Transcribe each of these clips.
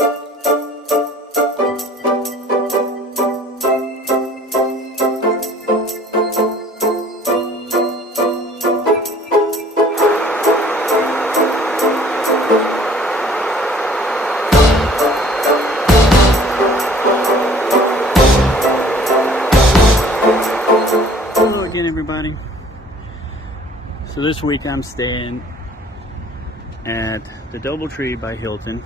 Hello again, everybody. So this week I'm staying at the DoubleTree by Hilton,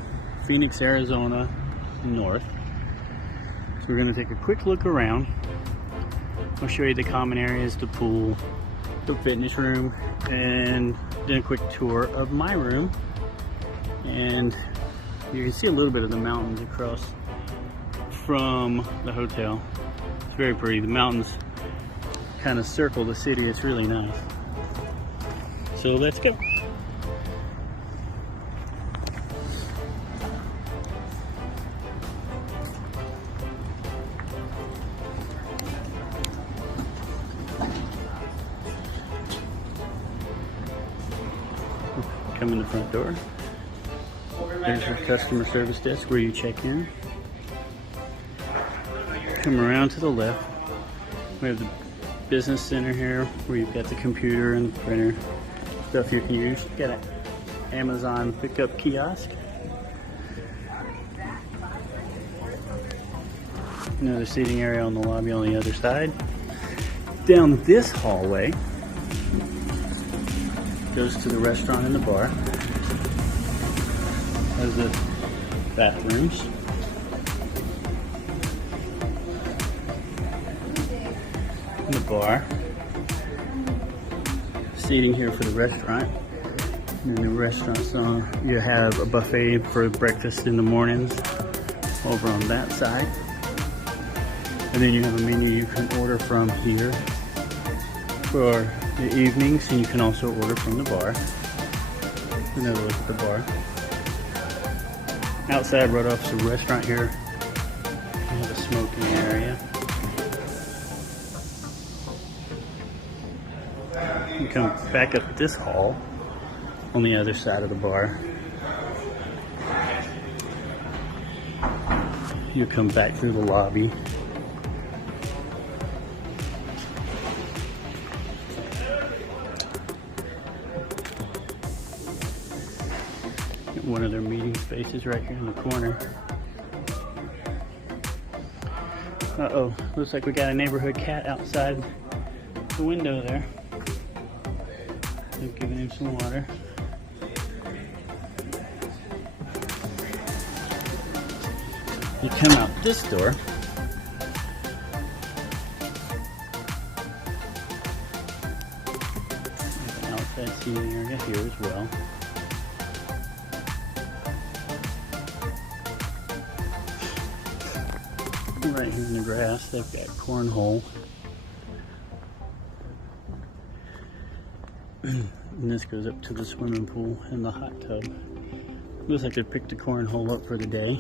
Phoenix, Arizona North. So we're going to take a quick look around. I'll show you the common areas, the pool, the fitness room, and then a quick tour of my room. And you can see a little bit of the mountains across from the hotel. It's very pretty. The mountains kind of circle the city. It's really nice. So let's go. Come in the front door. There's your customer service desk where you check in. Come around to the left. We have the business center here where you've got the computer and the printer, stuff you can use. Got an Amazon pickup kiosk. Another seating area on the lobby on the other side. Down this hallway goes to the restaurant and the bar. There's the bathrooms. And the bar. Seating here for the restaurant. And in the restaurant, so you have a buffet for breakfast in the mornings over on that side. And then you have a menu you can order from here for the evenings, and you can also order from the bar. Another look at the bar. Outside, right off the restaurant here, you have a smoking area. You come back up this hall on the other side of the bar. You come back through the lobby. One of their meeting spaces right here in the corner. Uh-oh, looks like we got a neighborhood cat outside the window there. They're giving him some water. You come out this door. There's an outside seating area here as well. Right here in the grass, they've got cornhole. And this goes up to the swimming pool and the hot tub. Looks like they picked the cornhole up for the day.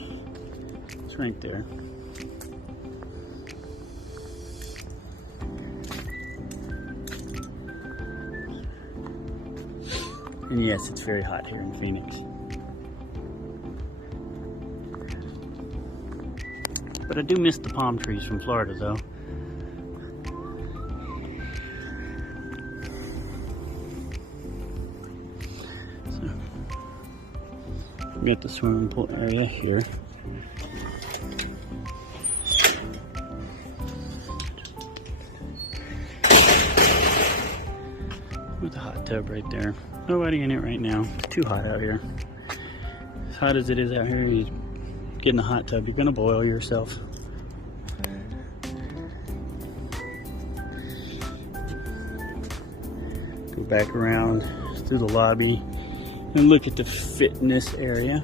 It's right there. And yes, it's very hot here in Phoenix. But I do miss the palm trees from Florida, though. So, we got the swimming pool area here. With the hot tub right there. Nobody in it right now. It's too hot out here. As hot as it is out here, you get in the hot tub, you're gonna boil yourself. Go back around through the lobby and look at the fitness area.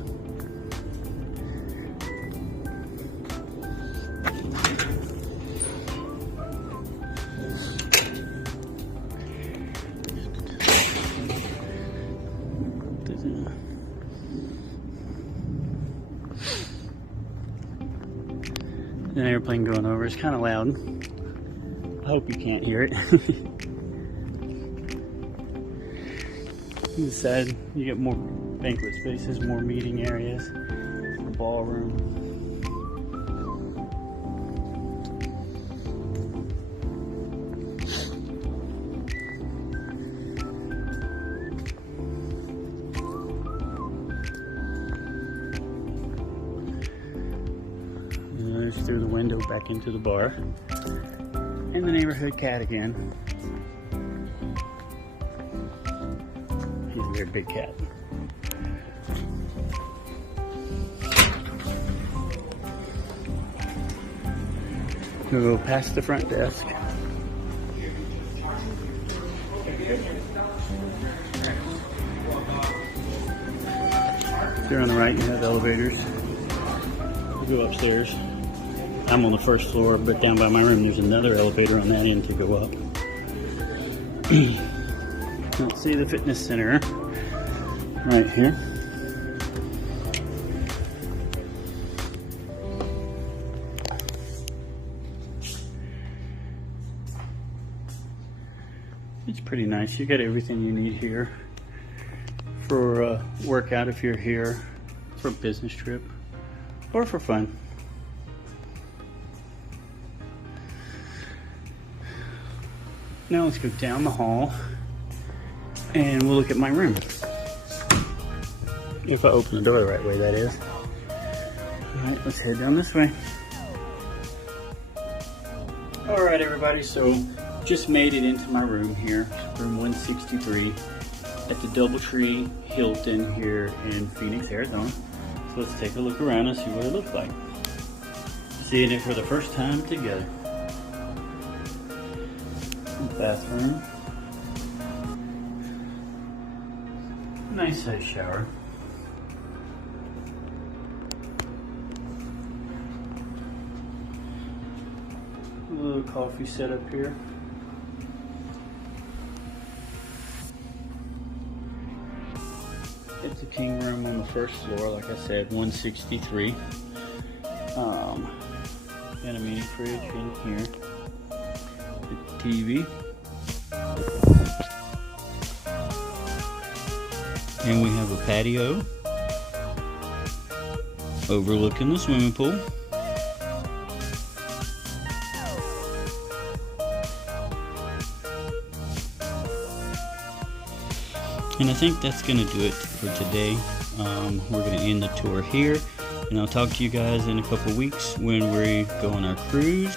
An airplane going over. It's kind of loud. I hope you can't hear it. Inside, you get more banquet spaces, more meeting areas. ballroom. And there's through the window back into the bar. And the neighborhood cat again. He's a weird big cat. We'll go past the front desk. There on the right you have elevators. We'll go upstairs. I'm on the first floor, but down by my room there's another elevator on that end to go up. Let's see the fitness center right here. It's pretty nice. You got everything you need here for a workout if you're here for a business trip or for fun. Now let's go down the hall and we'll look at my room. If I open the door the right way, that is. Alright, let's head down this way. Alright everybody, so just made it into my room here, room 163 at the Doubletree Hilton here in Phoenix, Arizona. So let's take a look around and see what it looks like. Seeing it for the first time together. Bathroom. Nice size shower. A little coffee set up here. It's a king room on the first floor, like I said, 163. Got a mini fridge in here. The TV. And we have a patio overlooking the swimming pool. And I think that's going to do it for today. We're going to end the tour here, and I'll talk to you guys in a couple weeks when we go on our cruise.